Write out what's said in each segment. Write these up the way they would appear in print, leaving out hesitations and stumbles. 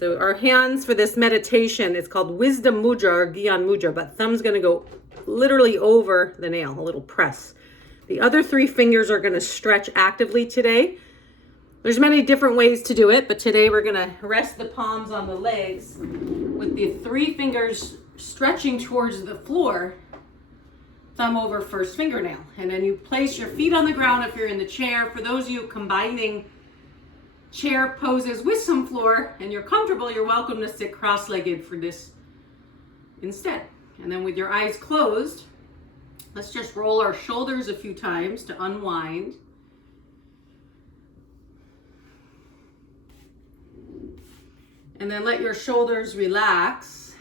So our hands for this meditation, it's called Wisdom Mudra or Gyan Mudra, but thumb's going to go literally over the nail, a little press. The other 3 fingers are going to stretch actively today. There's many different ways to do it, but today we're going to rest the palms on the legs with the 3 fingers stretching towards the floor, thumb over first fingernail. And then you place your feet on the ground if you're in the chair. For those of you combining chair poses with some floor and you're comfortable, you're welcome to sit cross-legged for this instead. And then with your eyes closed, let's just roll our shoulders a few times to unwind. And then let your shoulders relax.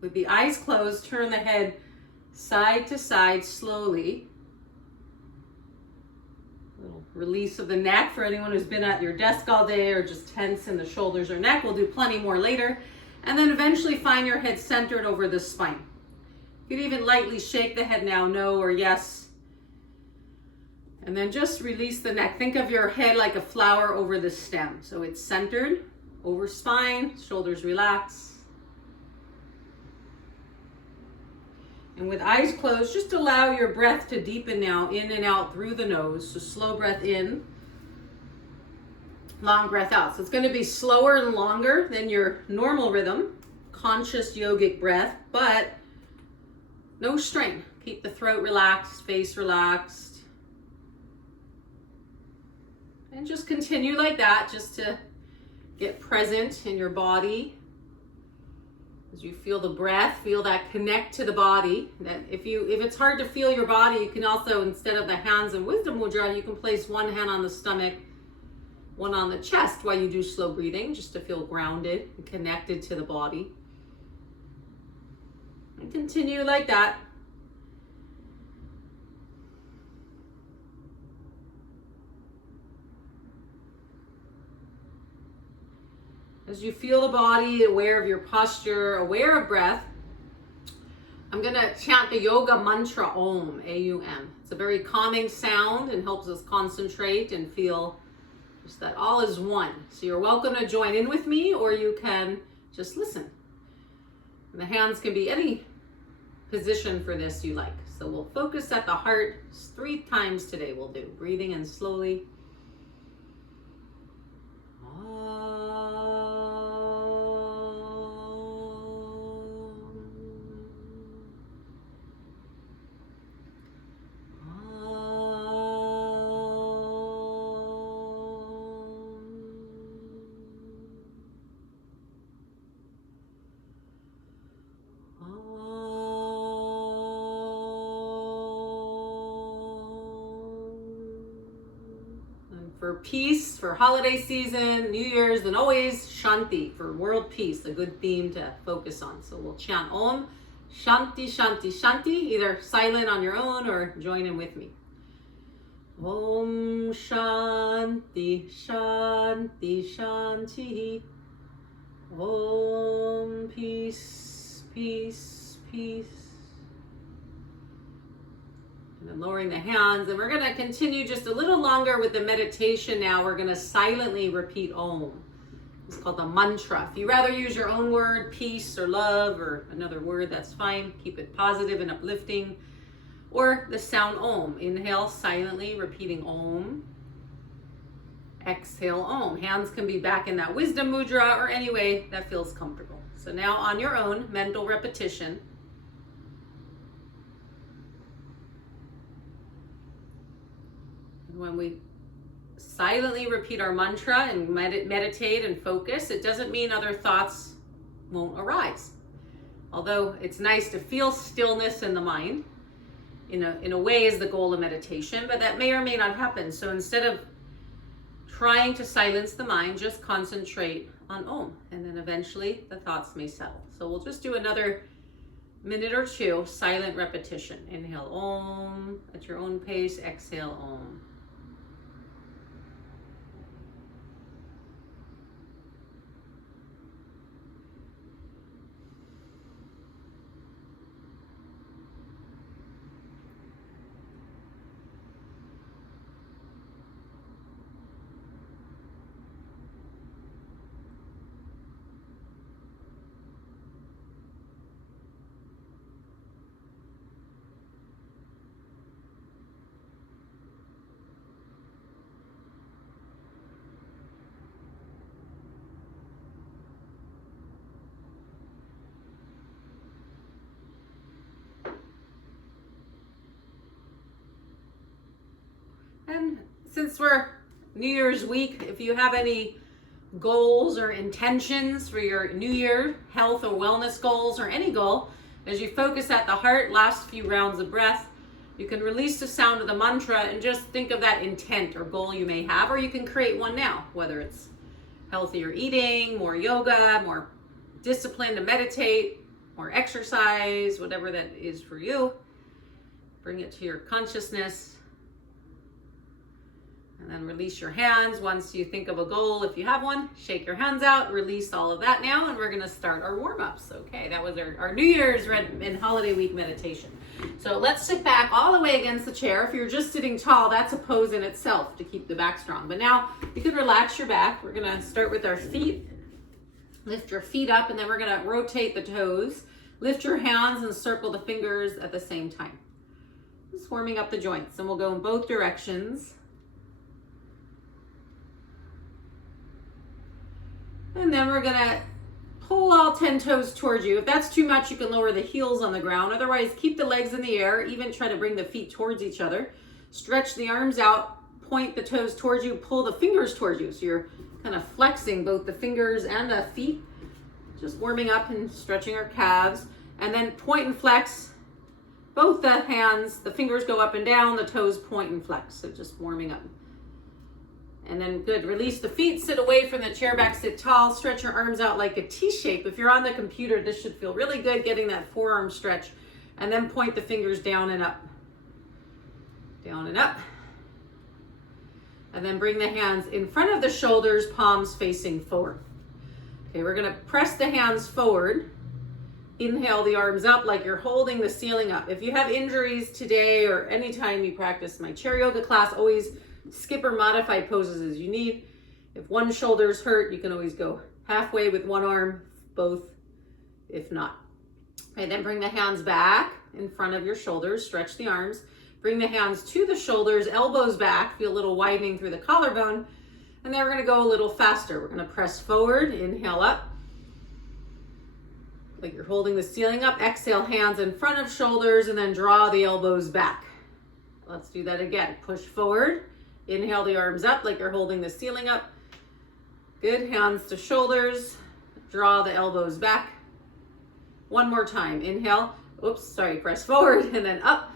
With the eyes closed, turn the head side to side slowly. Little release of the neck for anyone who's been at your desk all day or just tense in the shoulders or neck. We'll do plenty more later. And then eventually find your head centered over the spine. You can even lightly shake the head now, no or yes. And then just release the neck. Think of your head like a flower over the stem. So it's centered over spine, shoulders relax. And with eyes closed, just allow your breath to deepen now, in and out through the nose. So slow breath in, long breath out. So it's going to be slower and longer than your normal rhythm, conscious yogic breath, but no strain. Keep the throat relaxed, face relaxed. And just continue like that, just to get present in your body. As you feel the breath, feel that connect to the body. That if it's hard to feel your body, you can also, instead of the hands in Wisdom Mudra, you can place one hand on the stomach, one on the chest while you do slow breathing, just to feel grounded and connected to the body. And continue like that. As you feel the body, aware of your posture, aware of breath, I'm going to chant the yoga mantra Om, A-U-M. It's a very calming sound and helps us concentrate and feel just that all is one. So you're welcome to join in with me, or you can just listen. And the hands can be any position for this you like. So we'll focus at the heart 3 times today. We'll do breathing in slowly. For peace, for holiday season, New Year's, and always Shanti, for world peace, a good theme to focus on. So we'll chant Om, Shanti, Shanti, Shanti, either silent on your own or join in with me. Om Shanti, Shanti, Shanti. Om Peace, Peace, Peace. And then lowering the hands, and we're going to continue just a little longer with the meditation now. We're going to silently repeat Om. It's called the mantra. If you rather use your own word, peace or love or another word, that's fine. Keep it positive and uplifting. Or the sound Om. Inhale silently, repeating Om. Exhale Om. Hands can be back in that Wisdom Mudra or any way that feels comfortable. So now on your own, mental repetition. When we silently repeat our mantra and meditate and focus, it doesn't mean other thoughts won't arise. Although it's nice to feel stillness in the mind, in a way is the goal of meditation, but that may or may not happen. So instead of trying to silence the mind, just concentrate on Om, and then eventually the thoughts may settle. So we'll just do another minute or 2, silent repetition. Inhale Om at your own pace, exhale Om. Since we're New Year's week, if you have any goals or intentions for your New Year health or wellness goals or any goal, as you focus at the heart, last few rounds of breath, you can release the sound of the mantra and just think of that intent or goal you may have, or you can create one now, whether it's healthier eating, more yoga, more discipline to meditate, more exercise, whatever that is for you. Bring it to your consciousness. And then release your hands once you think of a goal. If you have one, shake your hands out, release all of that now, and we're gonna start our warm-ups. Okay, that was our New Year's and holiday week meditation. So let's sit back all the way against the chair. If you're just sitting tall, that's a pose in itself to keep the back strong. But now you can relax your back. We're gonna start with our feet. Lift your feet up, and then we're gonna rotate the toes. Lift your hands and circle the fingers at the same time. Just warming up the joints, and we'll go in both directions. And then we're gonna pull all 10 toes towards you. If that's too much, you can lower the heels on the ground. Otherwise, keep the legs in the air, even try to bring the feet towards each other. Stretch the arms out, point the toes towards you, pull the fingers towards you. So you're kind of flexing both the fingers and the feet, just warming up and stretching our calves. And then point and flex, both the hands, the fingers go up and down, the toes point and flex. So just warming up. And then good, release the feet, sit away from the chair back, sit tall, stretch your arms out like a T shape. If you're on the computer, this should feel really good, getting that forearm stretch. And then point the fingers down and up. Down and up. And then bring the hands in front of the shoulders, palms facing forward. Okay, we're gonna press the hands forward. Inhale the arms up like you're holding the ceiling up. If you have injuries today or anytime you practice my chair yoga class, always skip or modify poses as you need. If one shoulder's hurt, you can always go halfway with one arm, both, if not. Okay, then bring the hands back in front of your shoulders, stretch the arms. Bring the hands to the shoulders, elbows back, feel a little widening through the collarbone. And then we're gonna go a little faster. We're gonna press forward, inhale up, like you're holding the ceiling up. Exhale, hands in front of shoulders, and then draw the elbows back. Let's do that again. Push forward. Inhale the arms up like you're holding the ceiling up. Good, hands to shoulders. Draw the elbows back. One more time. Inhale. Press forward and then up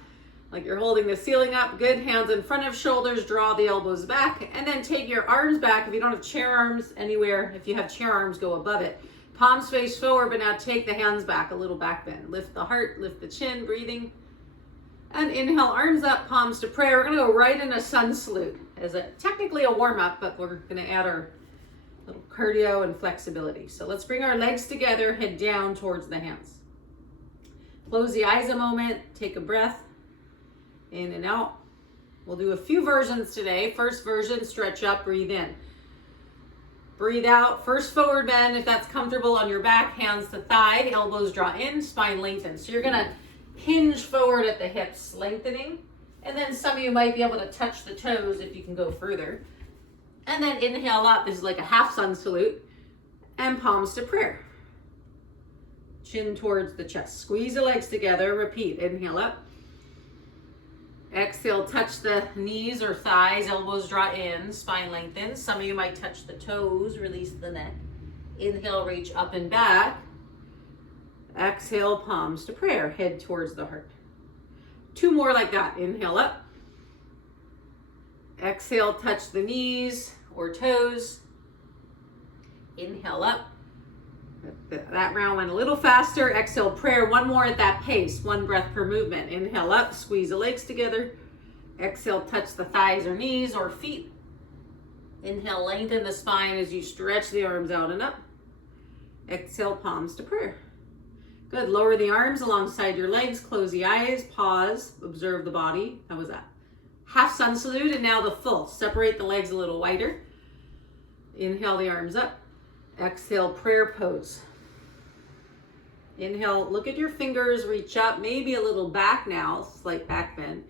like you're holding the ceiling up. Good, hands in front of shoulders. Draw the elbows back. And then take your arms back. If you don't have chair arms anywhere, if you have chair arms, go above it. Palms face forward, but now take the hands back, a little back bend. Lift the heart, lift the chin, breathing. And inhale, arms up, palms to prayer. We're gonna go right in a sun salute as technically a warm up, but we're gonna add our little cardio and flexibility. So let's bring our legs together, head down towards the hands. Close the eyes a moment, take a breath, in and out. We'll do a few versions today. First version, stretch up, breathe in. Breathe out, first forward bend if that's comfortable on your back, hands to thigh, elbows draw in, spine lengthen. So you're gonna hinge forward at the hips, lengthening. And then some of you might be able to touch the toes if you can go further. And then inhale up, this is like a half sun salute. And palms to prayer. Chin towards the chest. Squeeze the legs together, repeat, inhale up. Exhale, touch the knees or thighs, elbows draw in, spine lengthen. Some of you might touch the toes, release the neck. Inhale, reach up and back. Exhale, palms to prayer, head towards the heart. Two more like that. Inhale up. Exhale, touch the knees or toes. Inhale up. That round went a little faster. Exhale, prayer. One more at that pace. One breath per movement. Inhale up, squeeze the legs together. Exhale, touch the thighs or knees or feet. Inhale, lengthen the spine as you stretch the arms out and up. Exhale, palms to prayer. Good, lower the arms alongside your legs, close the eyes, pause, observe the body. How was that? Half sun salute, and now the full. Separate the legs a little wider. Inhale the arms up. Exhale, prayer pose. Inhale, look at your fingers, reach up, maybe a little back now, slight back bend.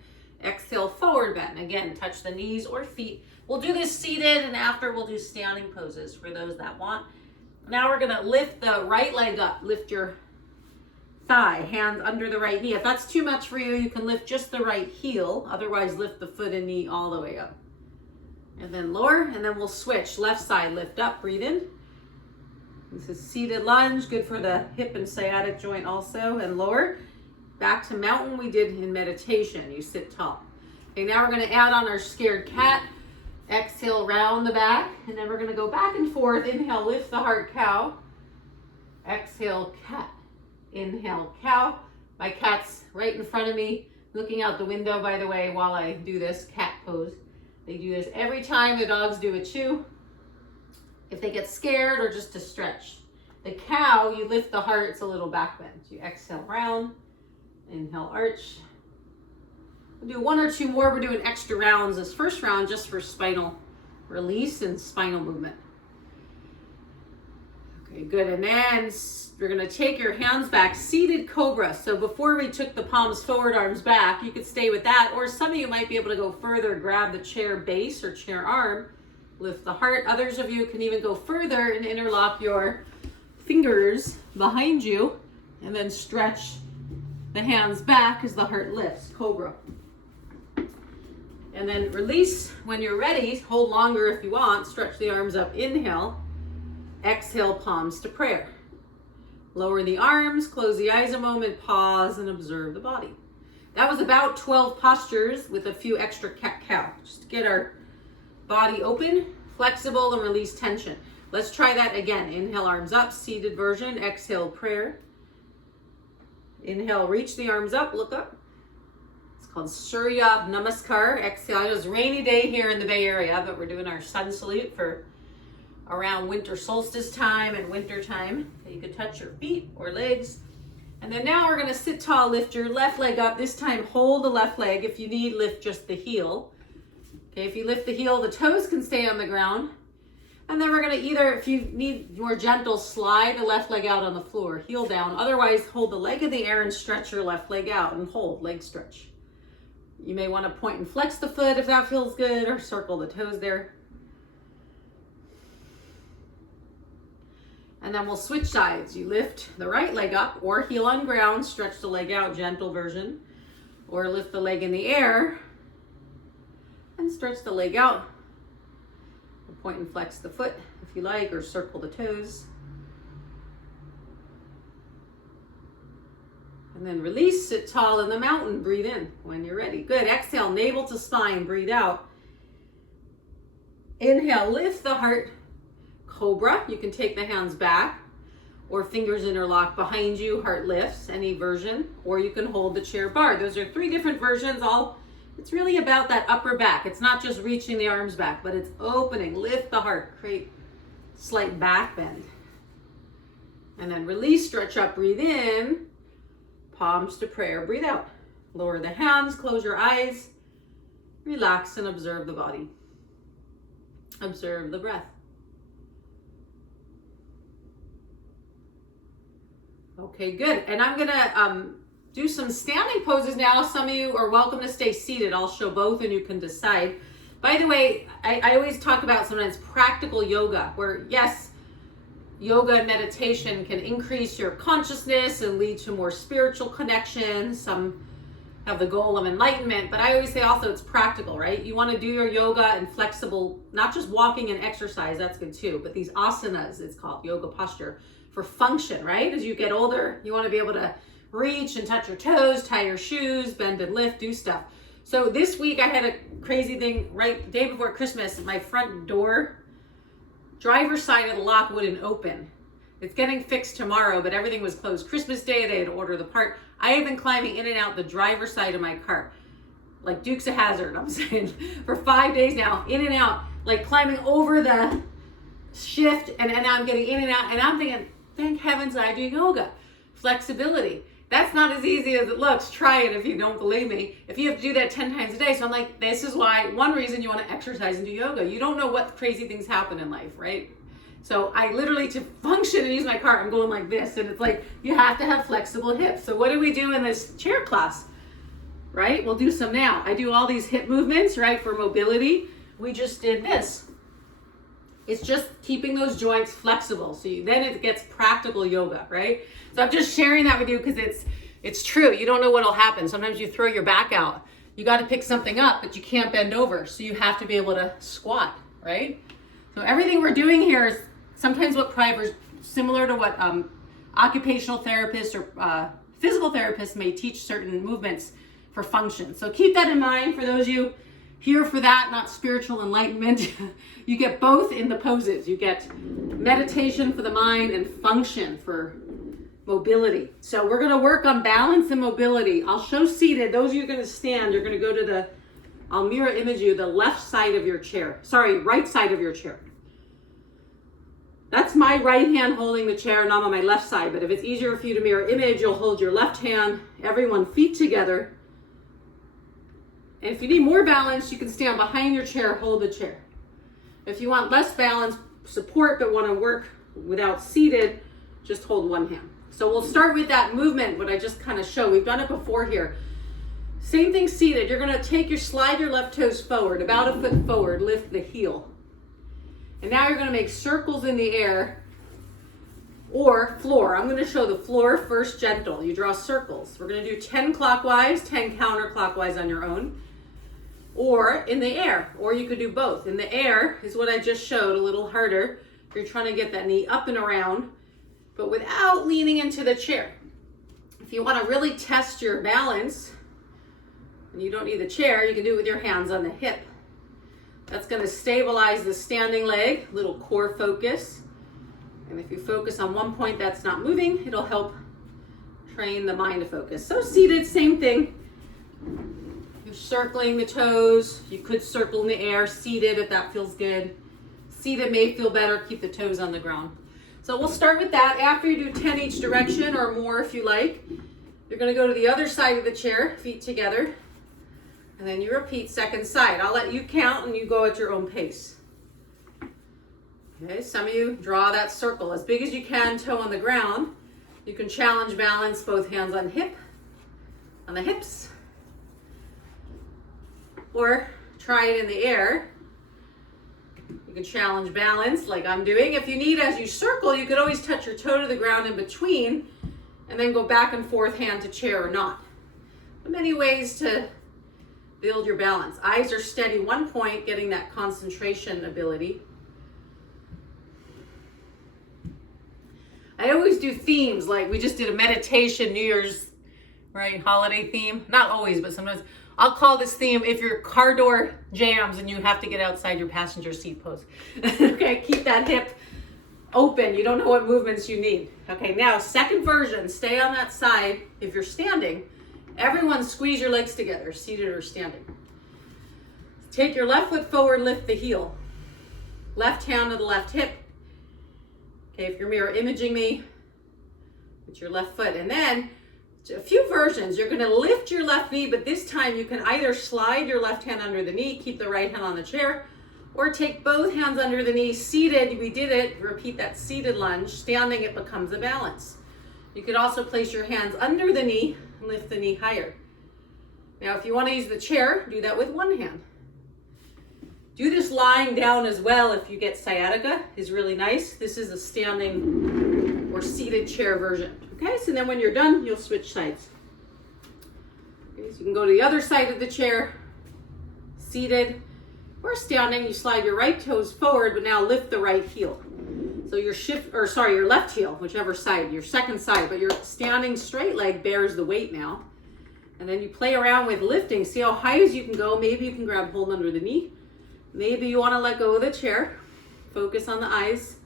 Exhale, forward bend. Again, touch the knees or feet. We'll do this seated, and after we'll do standing poses for those that want. Now we're gonna lift the right leg up. Lift your thigh, hands under the right knee. If that's too much for you, you can lift just the right heel. Otherwise, lift the foot and knee all the way up. And then lower, and then we'll switch. Left side, lift up, breathe in. This is seated lunge, good for the hip and sciatic joint also, and lower. Back to mountain we did in meditation. You sit tall. Okay, now we're gonna add on our scared cat. Exhale, round the back, and then we're gonna go back and forth. Inhale, lift the heart, cow. Exhale, cat. Inhale, cow. My cat's right in front of me, looking out the window, by the way, while I do this cat pose. They do this every time the dogs do it too. If they get scared or just to stretch. The cow, you lift the heart, it's a little back bend. You exhale, round. Inhale, arch. We'll do one or two more. We're doing extra rounds this first round just for spinal release and spinal movement. Okay, good. And then we're going to take your hands back, seated cobra. So before we took the palms forward, arms back, you could stay with that. Or some of you might be able to go further, grab the chair base or chair arm, lift the heart. Others of you can even go further and interlock your fingers behind you and then stretch the hands back as the heart lifts, cobra. And then release when you're ready. Hold longer if you want. Stretch the arms up. Inhale. Exhale, palms to prayer. Lower the arms, close the eyes a moment, pause, and observe the body. That was about 12 postures with a few extra cat-cow. Just to get our body open, flexible, and release tension. Let's try that again. Inhale, arms up, seated version. Exhale, prayer. Inhale, reach the arms up, look up. It's called Surya Namaskar. Exhale. It was a rainy day here in the Bay Area, but we're doing our sun salute for around winter solstice time and winter time. Okay, you can touch your feet or legs. And then now we're going to sit tall, lift your left leg up. This time hold the left leg. If you need, lift just the heel. Okay, if you lift the heel, the toes can stay on the ground. And then we're going to either, if you need more gentle, slide the left leg out on the floor, heel down. Otherwise, hold the leg in the air and stretch your left leg out and hold, leg stretch. You may want to point and flex the foot if that feels good, or circle the toes there. And then we'll switch sides. You lift the right leg up or heel on ground, stretch the leg out, gentle version, or lift the leg in the air and stretch the leg out. Point and flex the foot if you like, or circle the toes. And then release, sit tall in the mountain, breathe in when you're ready. Good, exhale, navel to spine, breathe out. Inhale, lift the heart, cobra. You can take the hands back or fingers interlock behind you, heart lifts, any version, or you can hold the chair bar. Those are three different versions. It's really about that upper back. It's not just reaching the arms back, but it's opening, lift the heart, create slight back bend. And then release, stretch up, breathe in, palms to prayer, breathe out. Lower the hands, close your eyes, relax and observe the body. Observe the breath. Okay, good. And I'm gonna do some standing poses now. Some of you are welcome to stay seated. I'll show both and you can decide. By the way, I always talk about sometimes practical yoga, where yes, yoga and meditation can increase your consciousness and lead to more spiritual connection. Some have the goal of enlightenment, but I always say also it's practical, right? You want to do your yoga and flexible, not just walking and exercise, that's good too, but these asanas, it's called yoga posture, for function, right? As you get older, you want to be able to reach and touch your toes, tie your shoes, bend and lift, do stuff. So this week I had a crazy thing right the day before Christmas. My front door, driver's side of the lock wouldn't open. It's getting fixed tomorrow, but everything was closed. Christmas Day, they had to order the part. I have been climbing in and out the driver's side of my car, like Dukes of Hazzard, I'm saying, for 5 days now, in and out, like climbing over the shift, and now I'm getting in and out, and I'm thinking, thank heavens I do yoga. Flexibility. That's not as easy as it looks. Try it if you don't believe me. If you have to do that 10 times a day. So I'm like, this is why, one reason you want to exercise and do yoga. You don't know what crazy things happen in life, right? So I literally, to function and use my car, I'm going like this. And it's like, you have to have flexible hips. So what do we do in this chair class, right? We'll do some now. I do all these hip movements, right, for mobility. We just did this. It's just keeping those joints flexible. So then it gets practical yoga, right? So I'm just sharing that with you because it's true. You don't know what'll happen. Sometimes you throw your back out. you got to pick something up, but you can't bend over. So you have to be able to squat, right? So everything we're doing here is sometimes what similar to what occupational therapists or physical therapists may teach certain movements for function. So keep that in mind for those of you here for that, not spiritual enlightenment. You get both in the poses. You get meditation for the mind and function for mobility. So we're going to work on balance and mobility. I'll show seated. Those of you are going to stand, you're going to go to I'll mirror image you, the left side of your chair. Sorry, right side of your chair. That's my right hand holding the chair, and I'm on my left side. But if it's easier for you to mirror image, you'll hold your left hand, everyone feet together. And if you need more balance, you can stand behind your chair, hold the chair. If you want less balance, support, but want to work without seated, just hold one hand. So we'll start with that movement, what I just kind of showed. We've done it before here. Same thing seated. You're going to slide your left toes forward, about a foot forward, lift the heel. And now you're going to make circles in the air or floor. I'm going to show the floor first, gentle. You draw circles. We're going to do 10 clockwise, 10 counterclockwise on your own, or in the air, or you could do both. In the air is what I just showed, a little harder. You're trying to get that knee up and around, but without leaning into the chair. If you want to really test your balance, and you don't need the chair, you can do it with your hands on the hip. That's going to stabilize the standing leg, little core focus. And if you focus on one point that's not moving, it'll help train the mind to focus. So seated, same thing. You're circling the toes. You could circle in the air. Seated, if that feels good. Seated may feel better. Keep the toes on the ground. So we'll start with that. After you do 10 each direction or more if you like, you're going to go to the other side of the chair, feet together. And then you repeat second side. I'll let you count and you go at your own pace. Okay, some of you draw that circle as big as you can, toe on the ground. You can challenge balance, both hands on the hips. Or try it in the air. You can challenge balance like I'm doing. If you need, as you circle, you could always touch your toe to the ground in between and then go back and forth, hand to chair or not. There are many ways to build your balance. Eyes are steady, one point, getting that concentration ability. I always do themes, like we just did a meditation, New Year's, right, holiday theme. Not always, but sometimes. I'll call this theme, if your car door jams and you have to get outside your passenger seat pose. Okay, keep that hip open. You don't know what movements you need. Okay, now second version, stay on that side. If you're standing, everyone squeeze your legs together, seated or standing. Take your left foot forward, lift the heel. Left hand to the left hip. Okay, if you're mirror imaging me, put your left foot. And then a few versions. You're going to lift your left knee, but this time you can either slide your left hand under the knee, keep the right hand on the chair, or take both hands under the knee. Seated, we did it. Repeat that seated lunge. Standing, it becomes a balance. You could also place your hands under the knee and lift the knee higher. Now, if you want to use the chair, do that with one hand. Do this lying down as well if you get sciatica, is really nice. This is a standing or seated chair version. Okay, so then when you're done, you'll switch sides. Okay, so you can go to the other side of the chair, seated or standing. You slide your right toes forward, but now lift the right heel. So your left heel, whichever side, your second side, but your standing straight leg bears the weight now. And then you play around with lifting. See how high as you can go. Maybe you can grab hold under the knee. Maybe you want to let go of the chair. Focus on the eyes.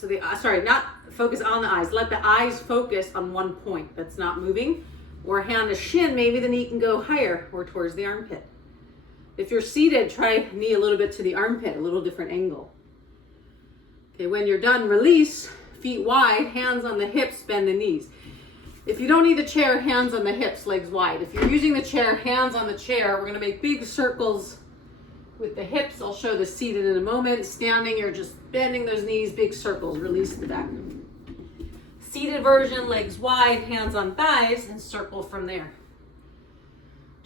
Not focus on the eyes. Let the eyes focus on one point that's not moving. Or hand to shin, maybe the knee can go higher or towards the armpit. If you're seated, try knee a little bit to the armpit, a little different angle. Okay, when you're done, release, feet wide, hands on the hips, bend the knees. If you don't need the chair, hands on the hips, legs wide. If you're using the chair, hands on the chair. We're going to make big circles with the hips. I'll show the seated in a moment. Standing, you're just bending those knees, big circles. Release the back. Seated version, legs wide, hands on thighs, and circle from there.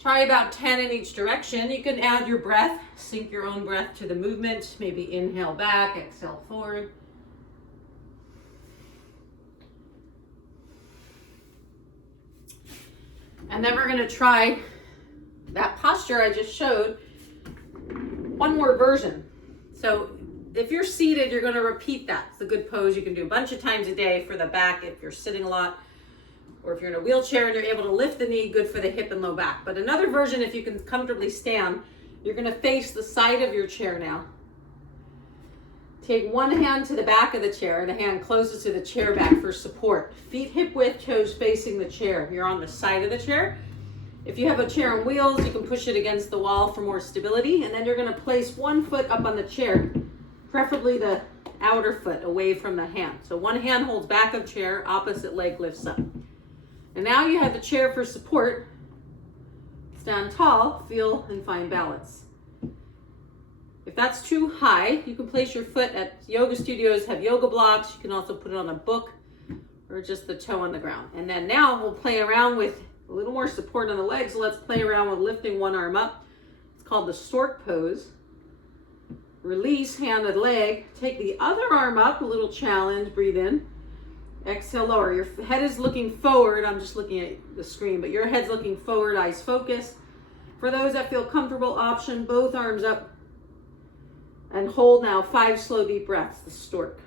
Try about 10 in each direction. You can add your breath, sync your own breath to the movement. Maybe inhale back, exhale forward. And then we're gonna try that posture I just showed, one more version. So if you're seated, you're gonna repeat that. It's a good pose you can do a bunch of times a day for the back if you're sitting a lot, or if you're in a wheelchair and you're able to lift the knee, good for the hip and low back. But another version, if you can comfortably stand, you're gonna face the side of your chair now. Take one hand to the back of the chair, the hand closest to the chair back for support. Feet hip width, toes facing the chair. You're on the side of the chair. If you have a chair on wheels, you can push it against the wall for more stability. And then you're gonna place one foot up on the chair, preferably the outer foot away from the hand. So one hand holds back of chair, opposite leg lifts up. And now you have the chair for support. Stand tall, feel and find balance. If that's too high, you can place your foot at yoga studios, have yoga blocks. You can also put it on a book or just the toe on the ground. And then now we'll play around with a little more support on the legs. So let's play around with lifting one arm up. It's called the stork pose. Release, hand and leg. Take the other arm up, a little challenge, breathe in. Exhale, lower. Your head is looking forward. I'm just looking at the screen, but your head's looking forward, eyes focused. For those that feel comfortable, option both arms up and hold now 5 slow deep breaths, the stork.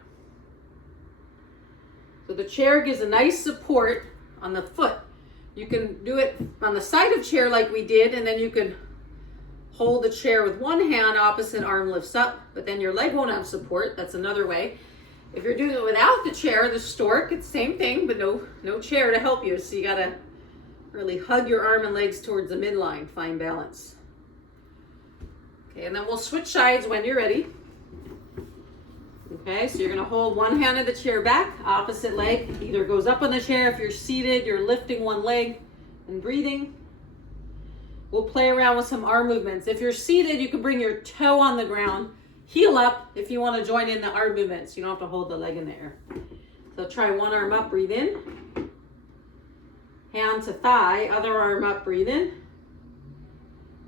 So the chair gives a nice support on the foot. You can do it on the side of chair like we did, and then you can hold the chair with one hand, opposite arm lifts up, but then your leg won't have support. That's another way. If you're doing it without the chair, the stork, it's the same thing, but no chair to help you. So you gotta really hug your arm and legs towards the midline, find balance. Okay, and then we'll switch sides when you're ready. Okay, so you're gonna hold one hand of the chair back, opposite leg either goes up on the chair. If you're seated, you're lifting one leg and breathing. We'll play around with some arm movements. If you're seated, you can bring your toe on the ground, heel up if you want to join in the arm movements. You don't have to hold the leg in the air. So try one arm up, breathe in. Hand to thigh, other arm up, breathe in.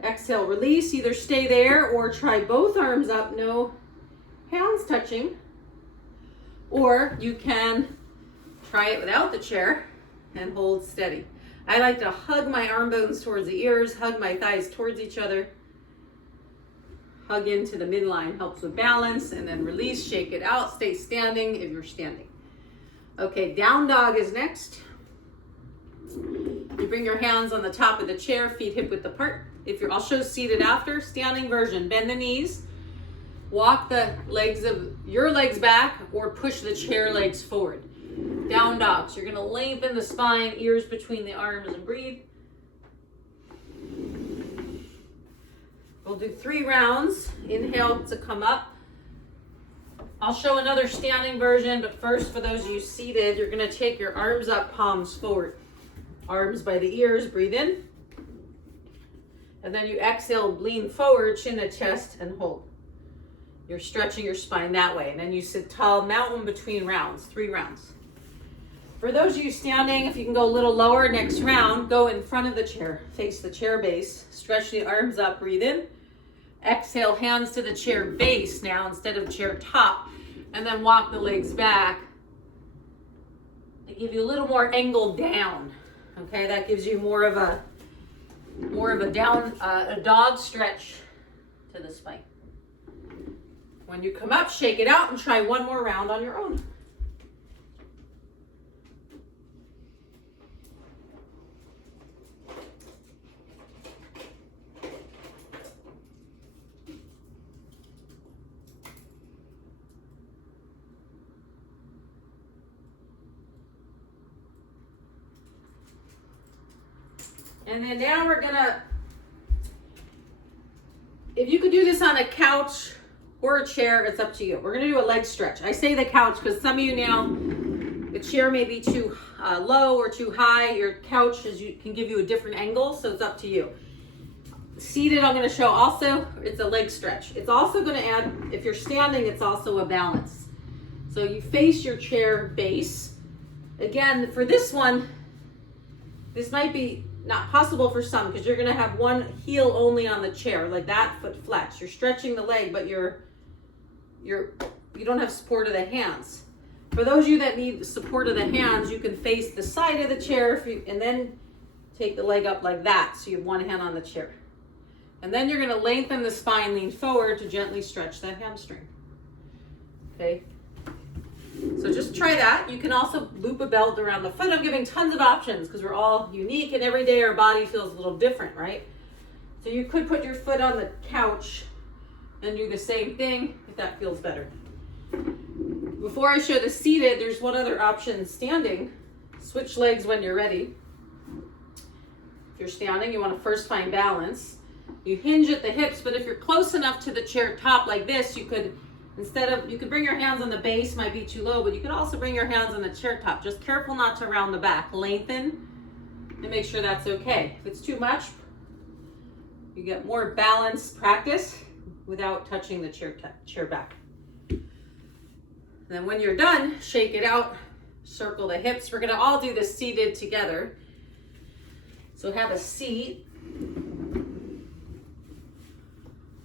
Exhale, release, either stay there or try both arms up, no hands touching. Or you can try it without the chair and hold steady. I like to hug my arm bones towards the ears, hug my thighs towards each other. Hug into the midline, helps with balance, and then release, shake it out, stay standing if you're standing. Okay, down dog is next. You bring your hands on the top of the chair, feet hip width apart. I'll show seated after. Standing version, bend the knees, walk the legs of your legs back, or push the chair legs forward. Down dog. So you're gonna lengthen the spine, ears between the arms, and breathe. We'll do 3 rounds. Inhale to come up. I'll show another standing version, but first, for those of you seated, you're gonna take your arms up, palms forward. Arms by the ears, breathe in. And then you exhale, lean forward, chin to chest, and hold. You're stretching your spine that way. And then you sit tall, mountain between rounds, 3 rounds. For those of you standing, if you can go a little lower, next round, go in front of the chair, face the chair base, stretch the arms up, breathe in. Exhale, hands to the chair base now instead of chair top, and then walk the legs back. They give you a little more angle down. Okay, that gives you more of a down, a dog stretch to the spine. When you come up, shake it out and try one more round on your own. And then now we're gonna, if you could do this on a couch or a chair, it's up to you. We're gonna do a leg stretch. I say the couch because some of you now, the chair may be too low or too high. Your couch can give you a different angle, so it's up to you. Seated, I'm gonna show also, it's a leg stretch. It's also gonna add, if you're standing, it's also a balance. So you face your chair base. Again, for this one, this might be not possible for some because you're going to have one heel only on the chair, like that, foot flex. You're stretching the leg, but you don't have support of the hands. For those of you that need the support of the hands, you can face the side of the chair and then take the leg up like that, so you have one hand on the chair. And then you're gonna lengthen the spine, lean forward to gently stretch that hamstring. Okay? So just try that. You can also loop a belt around the foot. I'm giving tons of options because we're all unique and every day our body feels a little different, right? So you could put your foot on the couch and do the same thing if that feels better. Before I show the seated, there's one other option, standing. Switch legs when you're ready. If you're standing, you want to first find balance. You hinge at the hips, but if you're close enough to the chair top like this, you could, you could bring your hands on the base, might be too low, but you could also bring your hands on the chair top. Just careful not to round the back. Lengthen and make sure that's okay. If it's too much, you get more balance practice without touching the chair back. And then when you're done, shake it out, circle the hips. We're gonna all do this seated together. So have a seat.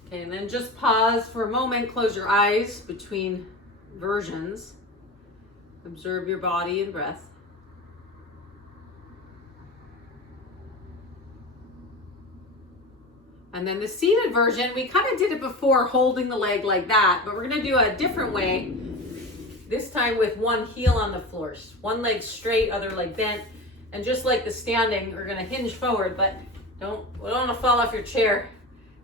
Okay, and then just pause for a moment, close your eyes between versions. Observe your body and breath. And then the seated version, we kind of did it before, holding the leg like that, but we're gonna do a different way, this time with one heel on the floor. One leg straight, other leg bent. And just like the standing, we're gonna hinge forward, but we don't wanna fall off your chair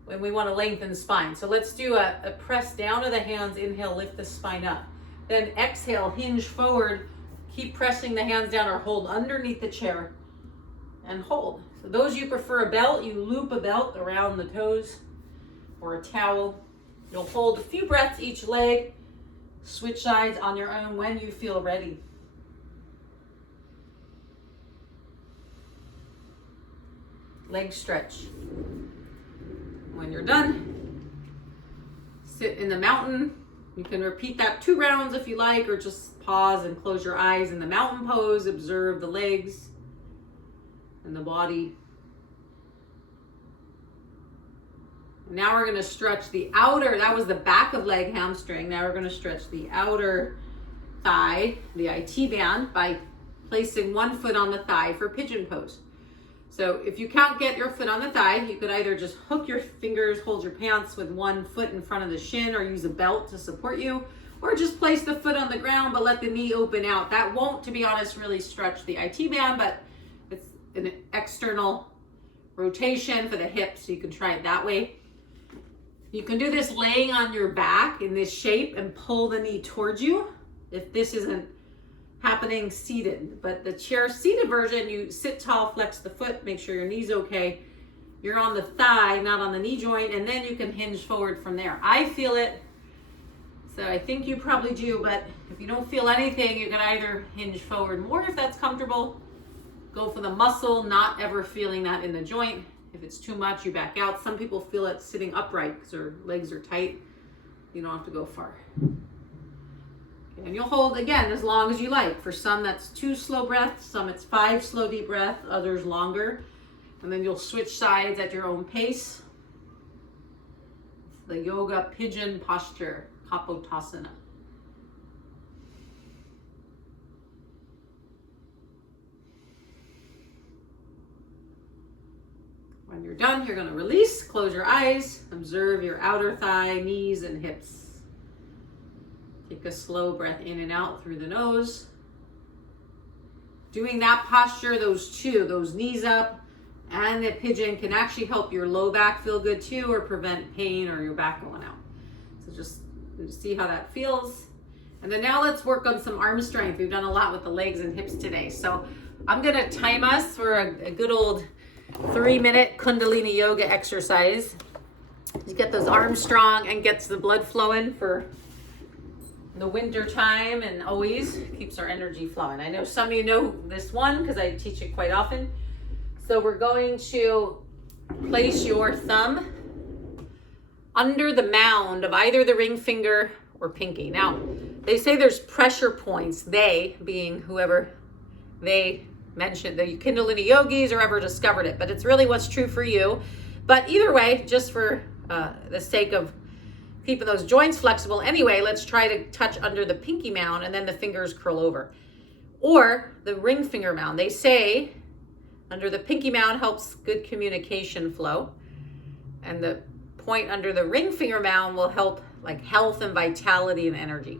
when we wanna lengthen the spine. So let's do a press down of the hands, inhale, lift the spine up. Then exhale, hinge forward, keep pressing the hands down or hold underneath the chair and hold. So those you prefer a belt, you loop a belt around the toes or a towel. You'll hold a few breaths each leg, switch sides on your own when you feel ready. Leg stretch. When you're done, sit in the mountain. You can repeat that 2 rounds if you like, or just pause and close your eyes in the mountain pose. Observe the legs and the body. Now we're going to stretch the outer, that was the back of leg hamstring. Now we're going to stretch the outer thigh, the IT band, by placing one foot on the thigh for pigeon pose. So if you can't get your foot on the thigh, you could either just hook your fingers, hold your pants with one foot in front of the shin, or use a belt to support you, or just place the foot on the ground but let the knee open out. That won't, to be honest, really stretch the IT band, but it's an external rotation for the hips, so you can try it that way. You can do this laying on your back in this shape and pull the knee towards you if this isn't happening seated. But the chair seated version, you sit tall, flex the foot, make sure your knee's okay. You're on the thigh, not on the knee joint, and then you can hinge forward from there. I feel it, so I think you probably do, but if you don't feel anything, you can either hinge forward more if that's comfortable, go for the muscle, not ever feeling that in the joint. If it's too much, you back out. Some people feel it sitting upright because their legs are tight. You don't have to go far. Okay, and you'll hold, again, as long as you like. For some, that's 2 slow breaths. Some, it's 5 slow, deep breaths. Others, longer. And then you'll switch sides at your own pace. It's the yoga pigeon posture, Kapotasana. When you're done, you're going to release, close your eyes, observe your outer thigh, knees, and hips. Take a slow breath in and out through the nose. Doing that posture, those knees up and the pigeon, can actually help your low back feel good too, or prevent pain or your back going out. So just see how that feels. And then now let's work on some arm strength. We've done a lot with the legs and hips today. So I'm going to time us for a good old 3-minute Kundalini Yoga exercise. You get those arms strong and gets the blood flowing for the winter time, and always keeps our energy flowing. I know some of you know this one because I teach it quite often. So we're going to place your thumb under the mound of either the ring finger or pinky. Now, they say there's pressure points, they being whoever they mentioned, the Kundalini yogis or ever discovered it, but it's really what's true for you. But either way, just for the sake of keeping those joints flexible anyway, let's try to touch under the pinky mound and then the fingers curl over. Or the ring finger mound. They say under the pinky mound helps good communication flow. And the point under the ring finger mound will help like health and vitality and energy.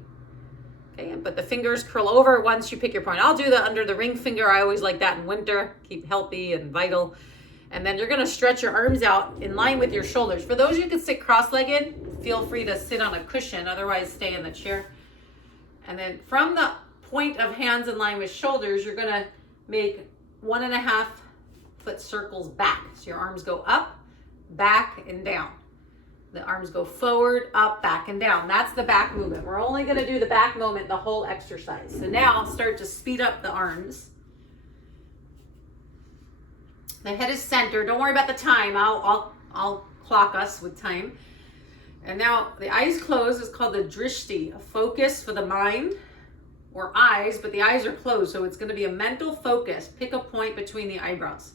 Okay, but the fingers curl over once you pick your point. I'll do the under the ring finger. I always like that in winter, keep healthy and vital. And then you're gonna stretch your arms out in line with your shoulders. For those of you who can sit cross-legged, feel free to sit on a cushion, otherwise stay in the chair. And then from the point of hands in line with shoulders, you're gonna make 1.5 foot circles back. So your arms go up, back, and down. The arms go forward, up, back, and down. That's the back movement. We're only gonna do the back movement the whole exercise. So now start to speed up the arms. The head is centered. Don't worry about the time. I'll clock us with time. And now the eyes closed is called the drishti, a focus for the mind or eyes, but the eyes are closed. So it's gonna be a mental focus. Pick a point between the eyebrows.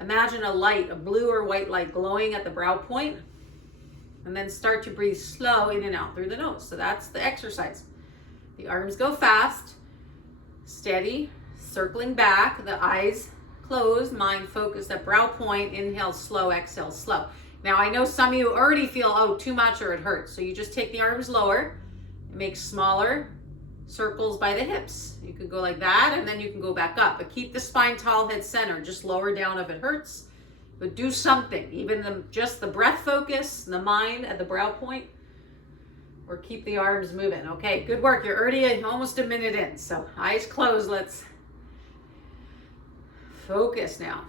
Imagine a light, a blue or white light glowing at the brow point, and then start to breathe slow in and out through the nose. So that's the exercise. The arms go fast, steady, circling back, the eyes closed, mind focused at brow point, inhale slow, exhale slow. Now I know some of you already feel, oh, too much or it hurts. So you just take the arms lower and make smaller circles by the hips. You could go like that and then you can go back up, but keep the spine tall, head center. Just lower down if it hurts, but do something. Even just the breath focus, the mind at the brow point, or keep the arms moving. Okay, good work. You're already almost a minute in. So eyes closed. Let's focus now.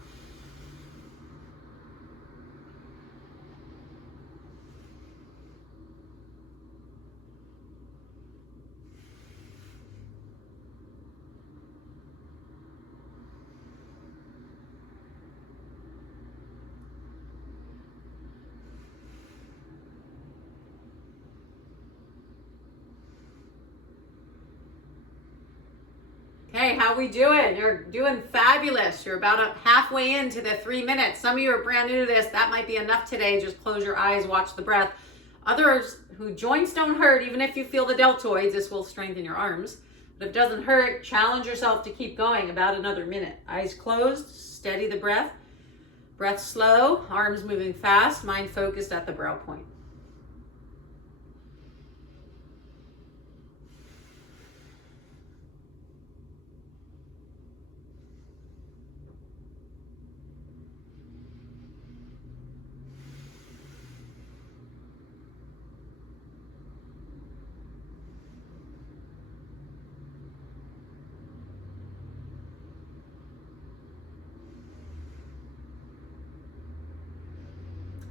Hey, how we doing? You're doing fabulous. You're about halfway into the 3 minutes. Some of you are brand new to this. That might be enough today. Just close your eyes, watch the breath. Others who joints don't hurt, even if you feel the deltoids, this will strengthen your arms. But if it doesn't hurt, challenge yourself to keep going about another minute. Eyes closed, steady the breath. Breath slow, arms moving fast, mind focused at the brow point.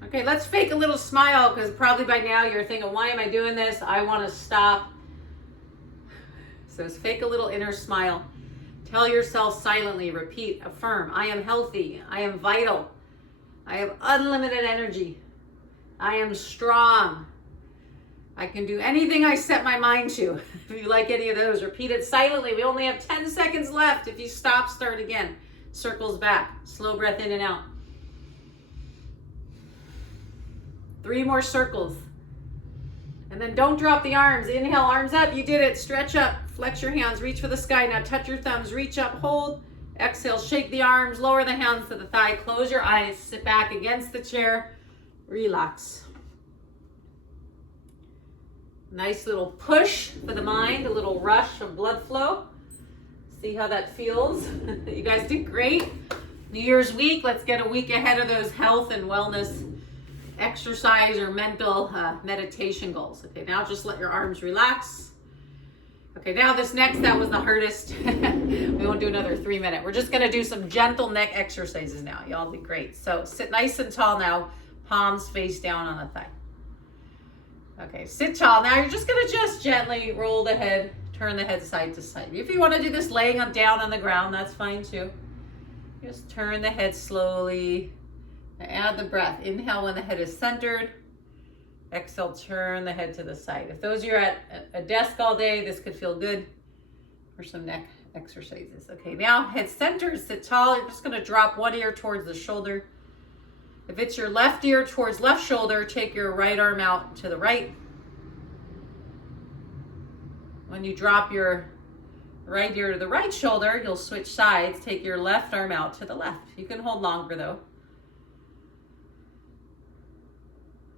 Okay, let's fake a little smile because probably by now you're thinking, why am I doing this? I want to stop. So fake a little inner smile. Tell yourself silently, repeat, affirm, I am healthy, I am vital, I have unlimited energy, I am strong, I can do anything I set my mind to. If you like any of those, repeat it silently. We only have 10 seconds left. If you stop, start again. Circles back, slow breath in and out. 3 more circles. And then don't drop the arms. Inhale, arms up. You did it. Stretch up. Flex your hands. Reach for the sky. Now touch your thumbs. Reach up. Hold. Exhale. Shake the arms. Lower the hands to the thigh. Close your eyes. Sit back against the chair. Relax. Nice little push for the mind. A little rush of blood flow. See how that feels. You guys did great. New Year's week. Let's get a week ahead of those health and wellness exercise or mental meditation goals. Okay, now just let your arms relax. Okay, now this next, that was the hardest. We won't do another 3 minute. We're just gonna do some gentle neck exercises now. Y'all did great. So sit nice and tall now, palms face down on the thigh. Okay, sit tall. Now you're just gonna just gently roll the head, turn the head side to side. If you wanna do this laying down on the ground, that's fine too. Just turn the head slowly. Add the breath. Inhale when the head is centered. Exhale, turn the head to the side. If those of you are at a desk all day, this could feel good for some neck exercises. Okay, now head centered, sit tall. You're just gonna drop one ear towards the shoulder. If it's your left ear towards left shoulder, take your right arm out to the right. When you drop your right ear to the right shoulder, you'll switch sides, take your left arm out to the left. You can hold longer though.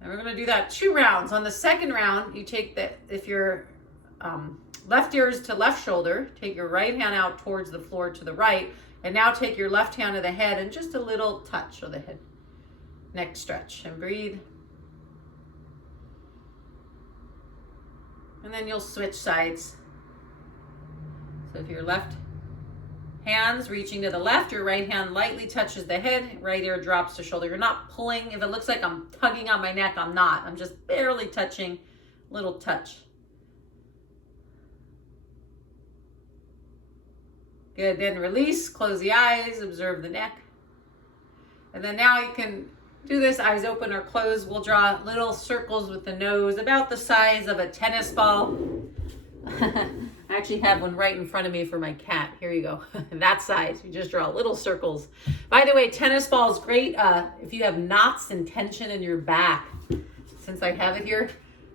And we're gonna do that 2 rounds. On the second round, you take if your left ear is to left shoulder, take your right hand out towards the floor to the right, and now take your left hand to the head and just a little touch of the head. Neck stretch and breathe. And then you'll switch sides. So if your left hand's reaching to the left, your right hand lightly touches the head, right ear drops to shoulder. You're not pulling. If it looks like I'm tugging on my neck, I'm not. I'm just barely touching, little touch. Good, then release, close the eyes, observe the neck. And then now you can do this, eyes open or closed. We'll draw little circles with the nose, about the size of a tennis ball. I actually have one right in front of me for my cat. Here you go. That size. You just draw little circles. By the way, tennis ball is great if you have knots and tension in your back. Since I have it here,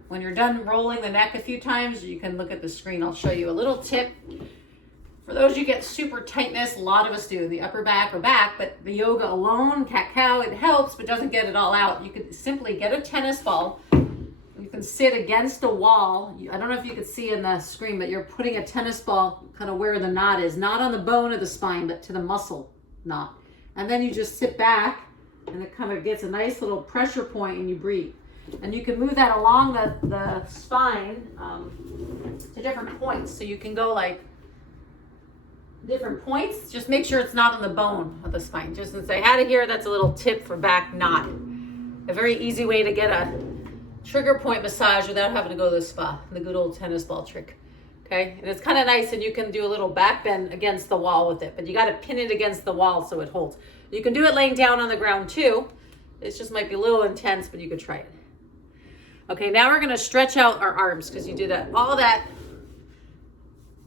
when you're done rolling the neck a few times, you can look at the screen. I'll show you a little tip. For those you get super tightness, a lot of us do in the upper back or back, but the yoga alone, cat-cow, it helps, but doesn't get it all out. You could simply get a tennis ball. You can sit against a wall. I don't know if you could see in the screen, but you're putting a tennis ball kind of where the knot is, not on the bone of the spine, but to the muscle knot. And then you just sit back and it kind of gets a nice little pressure point and you breathe. And you can move that along the spine to different points. So you can go like different points. Just make sure it's not on the bone of the spine. Just since I had it here, that's a little tip for back knot. A very easy way to get a trigger point massage without having to go to the spa, the good old tennis ball trick. Okay, and it's kind of nice, and you can do a little back bend against the wall with it, but you got to pin it against the wall so it holds. You can do it laying down on the ground too. It just might be a little intense, but you could try it. Okay, now we're going to stretch out our arms because you did all that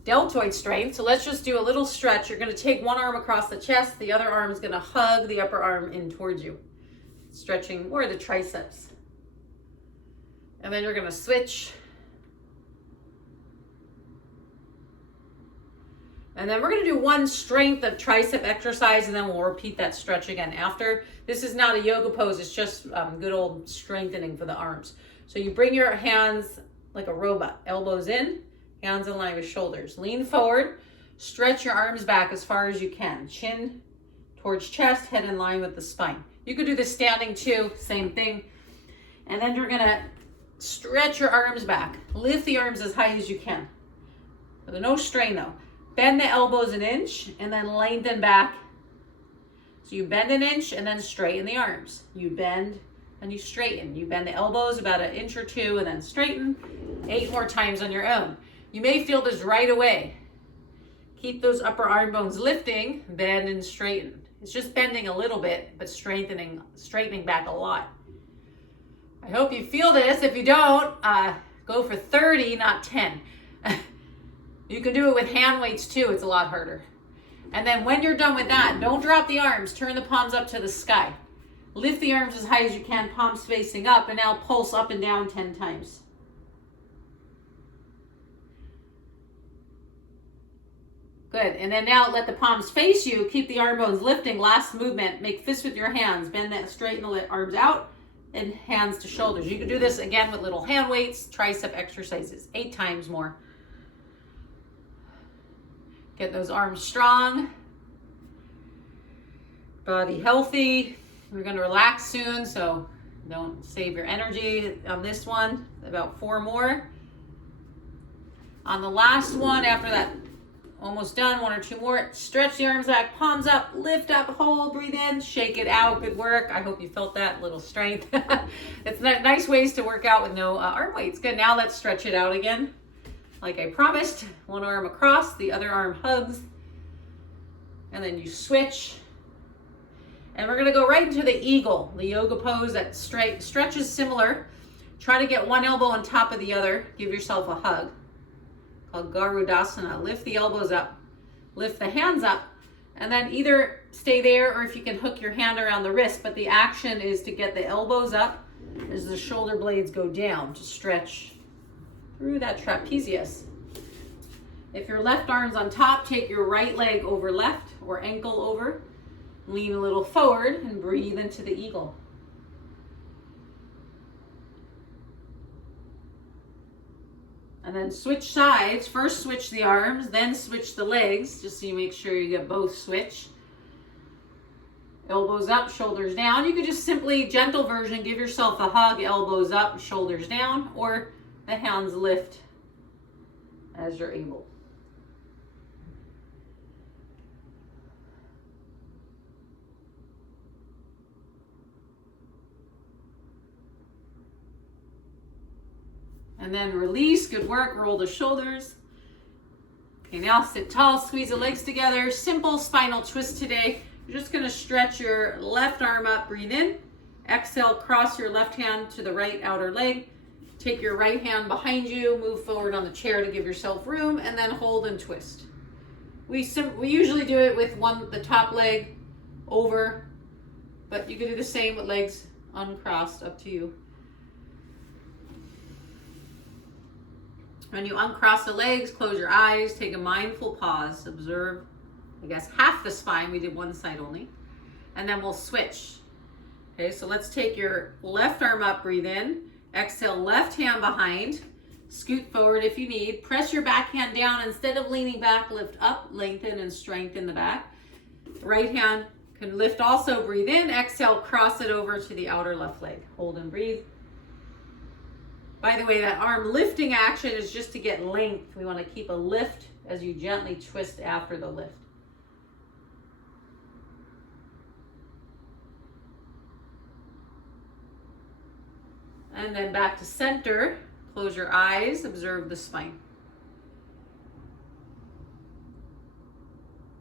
deltoid strength. So let's just do a little stretch. You're going to take one arm across the chest, the other arm is going to hug the upper arm in towards you, stretching more of the triceps. And then you're going to switch. And then we're going to do one strength of tricep exercise, and then we'll repeat that stretch again after. This is not a yoga pose. It's just good old strengthening for the arms. So you bring your hands like a robot, elbows in, hands in line with shoulders. Lean forward, stretch your arms back as far as you can. Chin towards chest, head in line with the spine. You could do this standing too, same thing. And then you're going to stretch your arms back. Lift the arms as high as you can. With no strain though. Bend the elbows an inch and then lengthen back. So you bend an inch and then straighten the arms. You bend and you straighten. You bend the elbows about an inch or two and then straighten. 8 more times on your own. You may feel this right away. Keep those upper arm bones lifting, bend and straighten. It's just bending a little bit, but straightening back a lot. I hope you feel this. If you don't, go for 30, not 10. You can do it with hand weights too. It's a lot harder. And then when you're done with that, don't drop the arms. Turn the palms up to the sky. Lift the arms as high as you can, palms facing up, and now pulse up and down 10 times. Good. And then now let the palms face you. Keep the arm bones lifting. Last movement. Make fists with your hands. Bend that, straighten the arms out. And hands to shoulders. You can do this again with little hand weights, tricep exercises, 8 times more. Get those arms strong, body healthy. We're going to relax soon, so don't save your energy on this one. About 4 more. On the last one, after that, almost done, 1 or 2 more. Stretch the arms back, palms up, lift up, hold, breathe in, shake it out. Good work. I hope you felt that little strength. It's nice ways to work out with no arm weights. Good. Now let's stretch it out again. Like I promised, one arm across, the other arm hugs. And then you switch. And we're going to go right into the eagle, the yoga pose that stretches similar. Try to get one elbow on top of the other. Give yourself a hug. Called Garudasana. Lift the elbows up, lift the hands up, and then either stay there or if you can hook your hand around the wrist, but the action is to get the elbows up as the shoulder blades go down to stretch through that trapezius. If your left arm's on top, take your right leg over left or ankle over. Lean a little forward and breathe into the eagle. And then switch sides. First switch the arms, then switch the legs, just so you make sure you get both switched. Elbows up, shoulders down. You could just simply, gentle version, give yourself a hug, elbows up, shoulders down, or the hands lift as you're able. And then release, good work, roll the shoulders. Okay, now sit tall, squeeze the legs together. Simple spinal twist today. You're just gonna stretch your left arm up, breathe in. Exhale, cross your left hand to the right outer leg. Take your right hand behind you, move forward on the chair to give yourself room, and then hold and twist. We usually do it with the top leg over, but you can do the same with legs uncrossed, up to you. When you uncross the legs, close your eyes, take a mindful pause, observe, I guess, half the spine. We did one side only. And then we'll switch. Okay, so let's take your left arm up, breathe in. Exhale, left hand behind. Scoot forward if you need. Press your back hand down. Instead of leaning back, lift up, lengthen and strengthen the back. Right hand can lift also, breathe in. Exhale, cross it over to the outer left leg. Hold and breathe. By the way, that arm lifting action is just to get length. We want to keep a lift as you gently twist after the lift. And then back to center. Close your eyes, observe the spine.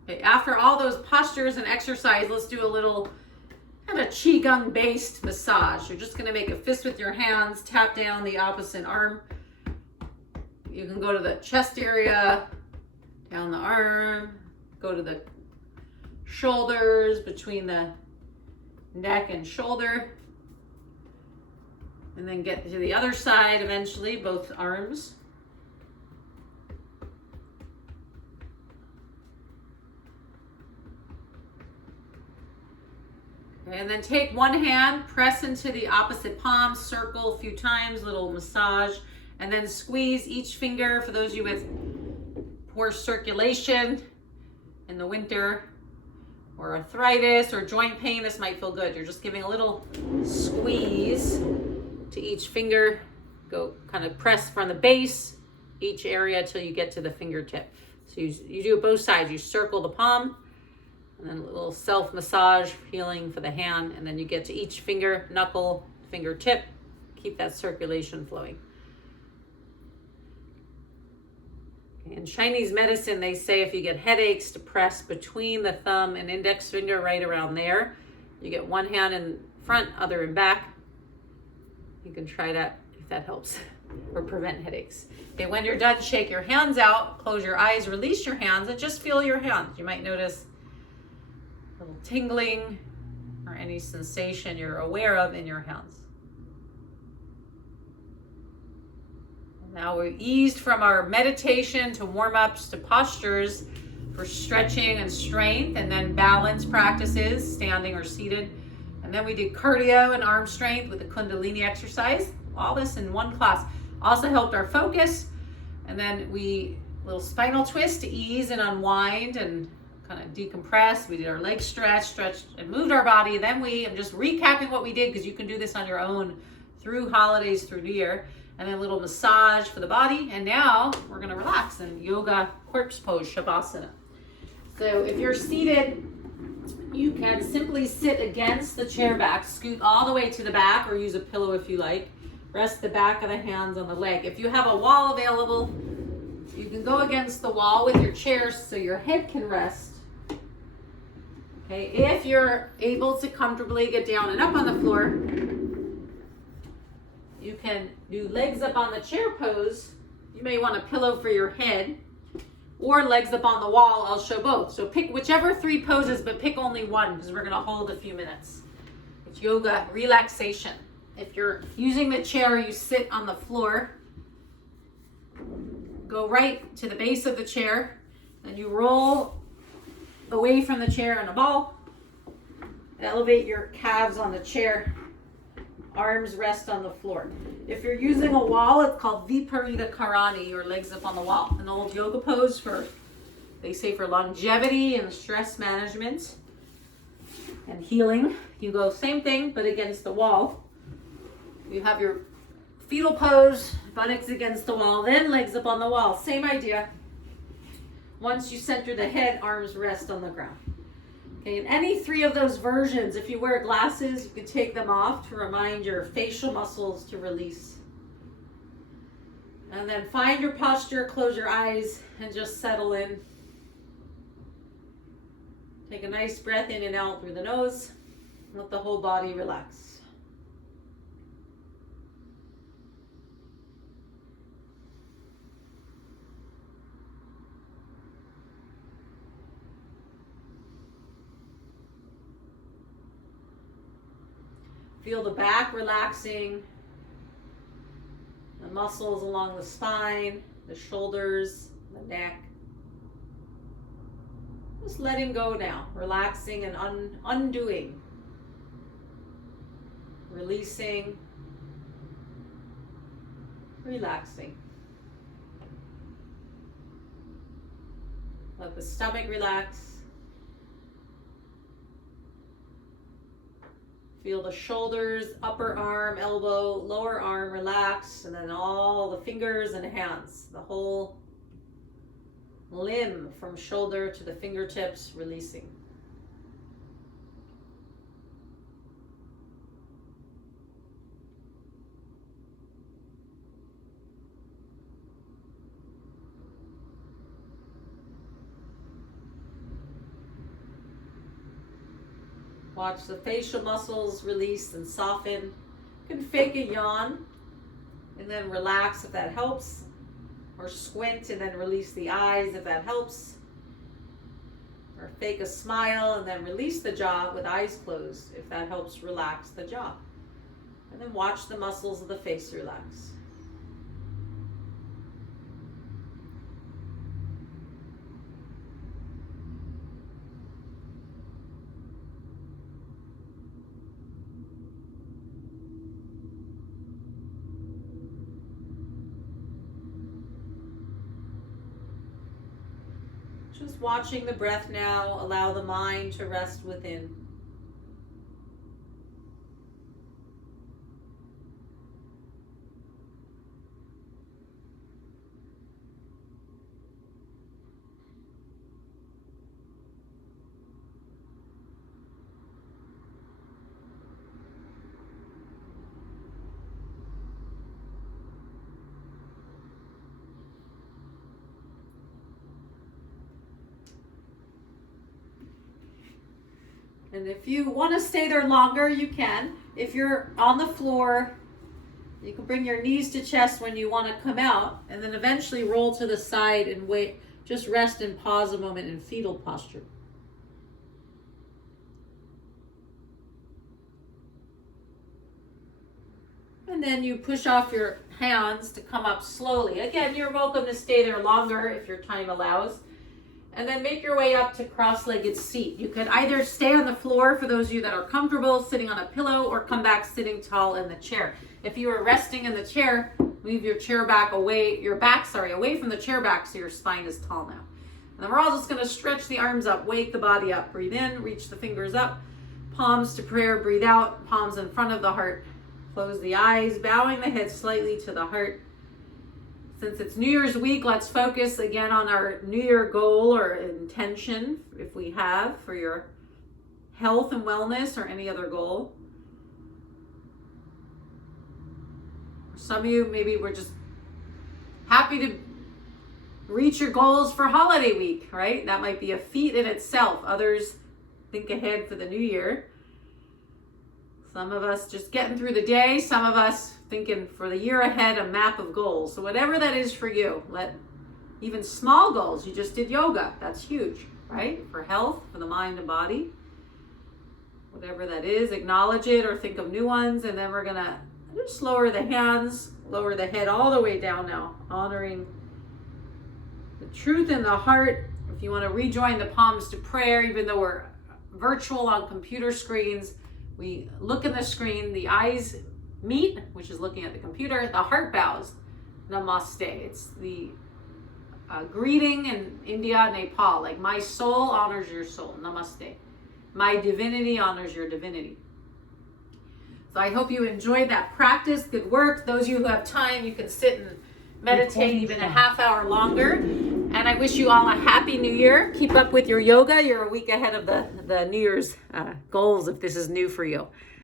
Okay, after all those postures and exercise, let's do a little kind of qigong based massage. You're just going to make a fist with your hands, tap down the opposite arm. You can go to the chest area, down the arm, go to the shoulders, between the neck and shoulder, and then get to the other side eventually, both arms. And then take one hand, press into the opposite palm, circle a few times, little massage, and then squeeze each finger. For those of you with poor circulation in the winter, or arthritis or joint pain, this might feel good. You're just giving a little squeeze to each finger. Go kind of press from the base, each area till you get to the fingertip. So you do both sides. You circle the palm, and then a little self-massage, healing for the hand, and then you get to each finger, knuckle, fingertip. Keep that circulation flowing. In Chinese medicine, they say if you get headaches, to press between the thumb and index finger, right around there. You get one hand in front, other in back. You can try that if that helps, or prevent headaches. Okay, when you're done, shake your hands out, close your eyes, release your hands, and just feel your hands. You might notice a little tingling or any sensation you're aware of in your hands. Now we're eased from our meditation to warm-ups to postures for stretching and strength, and then balance practices, standing or seated. And then we did cardio and arm strength with the Kundalini exercise. All this in one class. Also helped our focus. And then little spinal twist to ease and unwind and kind of decompress. We did our leg stretched and moved our body. Then I'm just recapping what we did, because you can do this on your own through holidays, through New Year. And then a little massage for the body. And now we're going to relax in yoga corpse pose, Shavasana. So if you're seated, you can simply sit against the chair back, scoot all the way to the back, or use a pillow if you like. Rest the back of the hands on the leg. If you have a wall available, you can go against the wall with your chair so your head can rest. Okay, if you're able to comfortably get down and up on the floor, you can do legs up on the chair pose. You may want a pillow for your head, or legs up on the wall. I'll show both. So pick whichever three poses, but pick only one, because we're going to hold a few minutes. It's yoga relaxation. If you're using the chair, you sit on the floor. go right to the base of the chair. Then you roll away from the chair in a ball. Elevate your calves on the chair. Arms rest on the floor. If you're using a wall, it's called Viparita Karani, or legs up on the wall. An old yoga pose for, they say, for longevity and stress management and healing. You go same thing, but against the wall. You have your fetal pose, buttocks against the wall, then legs up on the wall. Same idea. Once you center the head, arms rest on the ground. Okay, in any three of those versions, if you wear glasses, you can take them off to remind your facial muscles to release. And then find your posture, close your eyes, and just settle in. Take a nice breath in and out through the nose. Let the whole body relax. Feel the back relaxing, the muscles along the spine, the shoulders, the neck. Just letting go now, relaxing and undoing, releasing, relaxing. Let the stomach relax. Feel the shoulders, upper arm, elbow, lower arm relax, and then all the fingers and hands, the whole limb from shoulder to the fingertips releasing. Watch the facial muscles release and soften. You can fake a yawn and then relax if that helps, or squint and then release the eyes if that helps, or fake a smile and then release the jaw with eyes closed if that helps relax the jaw. And then watch the muscles of the face relax. Just watching the breath now, allow the mind to rest within. And if you want to stay there longer, you can. If you're on the floor, you can bring your knees to chest when you want to come out, and then eventually roll to the side and wait. Just rest and pause a moment in fetal posture. And then you push off your hands to come up slowly. Again, you're welcome to stay there longer if your time allows. And then make your way up to cross-legged seat. You could either stay on the floor for those of you that are comfortable sitting on a pillow, or come back sitting tall in the chair. If you are resting in the chair, move your chair back away, away from the chair back so your spine is tall now. And then we're all just gonna stretch the arms up, wake the body up. Breathe in, reach the fingers up, palms to prayer, breathe out, palms in front of the heart. Close the eyes, bowing the head slightly to the heart. Since it's New Year's week, let's focus again on our New Year goal or intention, if we have, for your health and wellness or any other goal. For some of you, maybe we're just happy to reach your goals for holiday week, right? That might be a feat in itself. Others think ahead for the new year. Some of us just getting through the day. Some of us thinking for the year ahead, a map of goals. So whatever that is for you, even small goals. You just did yoga. That's huge, right? For health, for the mind and body. Whatever that is, acknowledge it or think of new ones. And then we're going to just lower the hands, lower the head all the way down now, honoring The truth in the heart. If you want to rejoin the palms to prayer, even though we're virtual on computer screens, we look in the screen, the eyes meet, which is looking at the computer, the heart bows, namaste. It's the greeting in India, Nepal, like my soul honors your soul, namaste. My divinity honors your divinity. So I hope you enjoyed that practice. Good work. Those of you who have time, you can sit and meditate even a half hour longer. And I wish you all a happy new year. Keep up with your yoga. You're a week ahead of the New Year's goals if this is new for you.